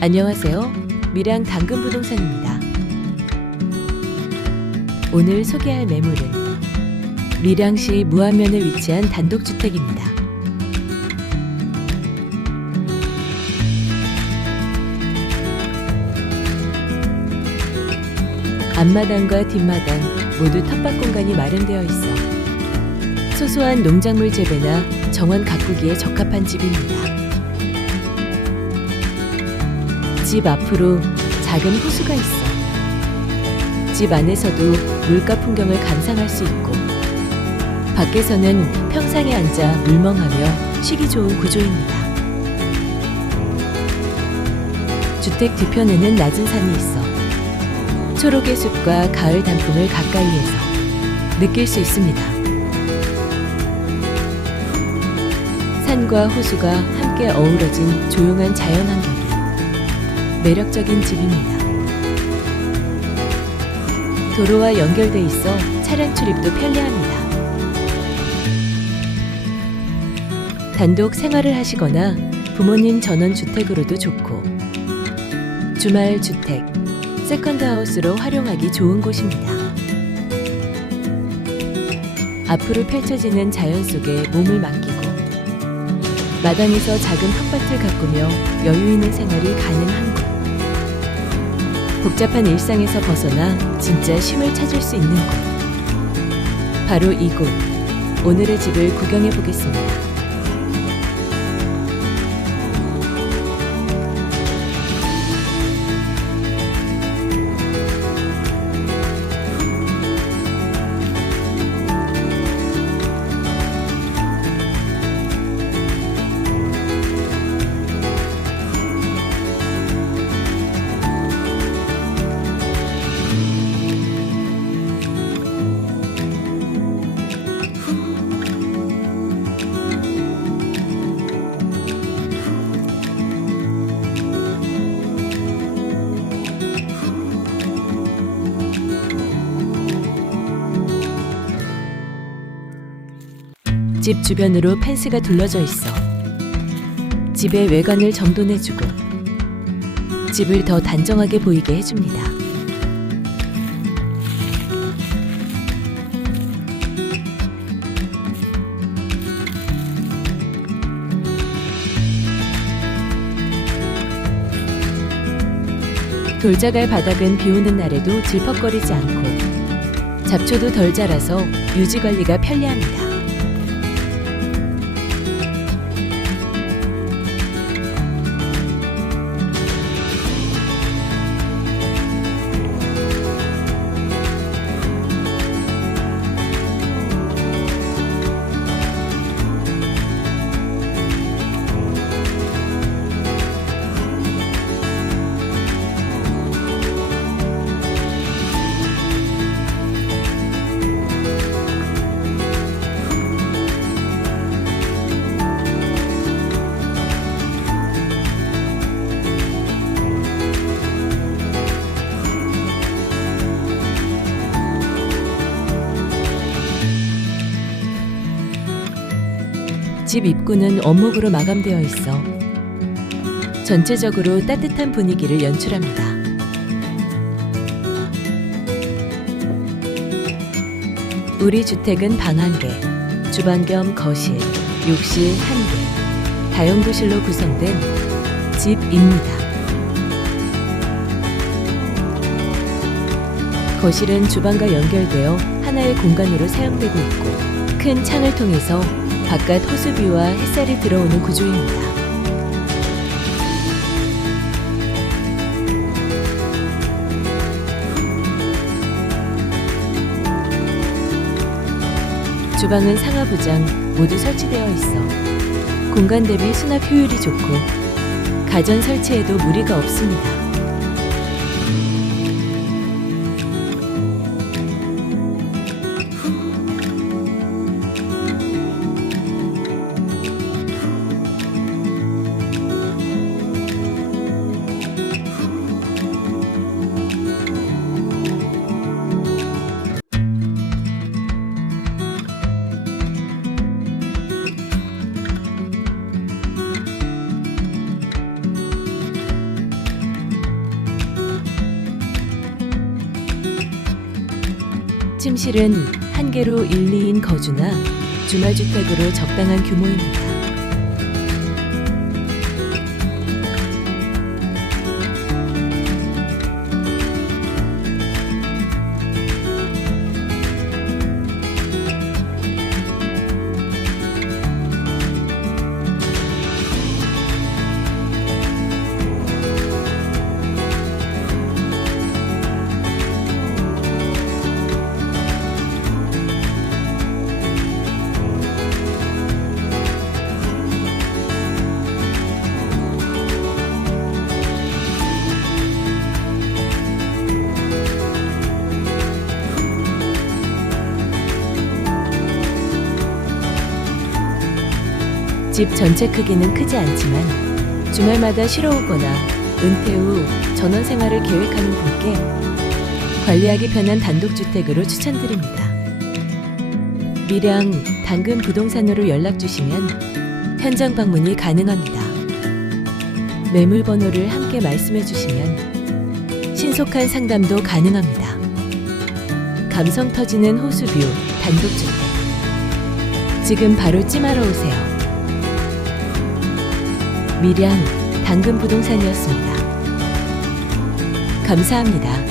안녕하세요. 밀양 당근 부동산입니다. 오늘 소개할 매물은 밀양시 무안면에 위치한 단독주택입니다. 앞마당과 뒷마당 모두 텃밭 공간이 마련되어 있어 소소한 농작물 재배나 정원 가꾸기에 적합한 집입니다. 집 앞으로 작은 호수가 있어 집 안에서도 물가 풍경을 감상할 수 있고 밖에서는 평상에 앉아 물멍하며 쉬기 좋은 구조입니다. 주택 뒤편에는 낮은 산이 있어 초록의 숲과 가을 단풍을 가까이에서 느낄 수 있습니다. 산과 호수가 함께 어우러진 조용한 자연 환경이 매력적인 집입니다. 도로와 연결돼 있어 차량 출입도 편리합니다. 단독 생활을 하시거나 부모님 전원 주택으로도 좋고 주말 주택, 세컨드 하우스로 활용하기 좋은 곳입니다. 앞으로 펼쳐지는 자연 속에 몸을 맡기고 마당에서 작은 텃밭을 가꾸며 여유 있는 생활이 가능한 곳. 복잡한 일상에서 벗어나 진짜 쉼을 찾을 수 있는 곳. 바로 이곳. 오늘의 집을 구경해 보겠습니다. 집 주변으로 펜스가 둘러져 있어 집의 외관을 정돈해주고 집을 더 단정하게 보이게 해줍니다. 돌자갈 바닥은 비 오는 날에도 질퍽거리지 않고 잡초도 덜 자라서 유지 관리가 편리합니다. 집 입구는 원목으로 마감되어 있어 전체적으로 따뜻한 분위기를 연출합니다. 우리 주택은 방 한 개, 주방 겸 거실, 욕실 한 개, 다용도실로 구성된 집입니다. 거실은 주방과 연결되어 하나의 공간으로 사용되고 있고 큰 창을 통해서 바깥 호수뷰와 햇살이 들어오는 구조입니다. 주방은 상하부장 모두 설치되어 있어 공간 대비 수납 효율이 좋고 가전 설치에도 무리가 없습니다. 침실은 한 개로 1, 2인 거주나 주말주택으로 적당한 규모입니다. 집 전체 크기는 크지 않지만 주말마다 쉬러 오거나 은퇴 후 전원 생활을 계획하는 분께 관리하기 편한 단독주택으로 추천드립니다. 밀양 당근 부동산으로 연락 주시면 현장 방문이 가능합니다. 매물 번호를 함께 말씀해 주시면 신속한 상담도 가능합니다. 감성 터지는 호수뷰 단독주택. 지금 바로 찜하러 오세요. 밀양 당근 부동산이었습니다. 감사합니다.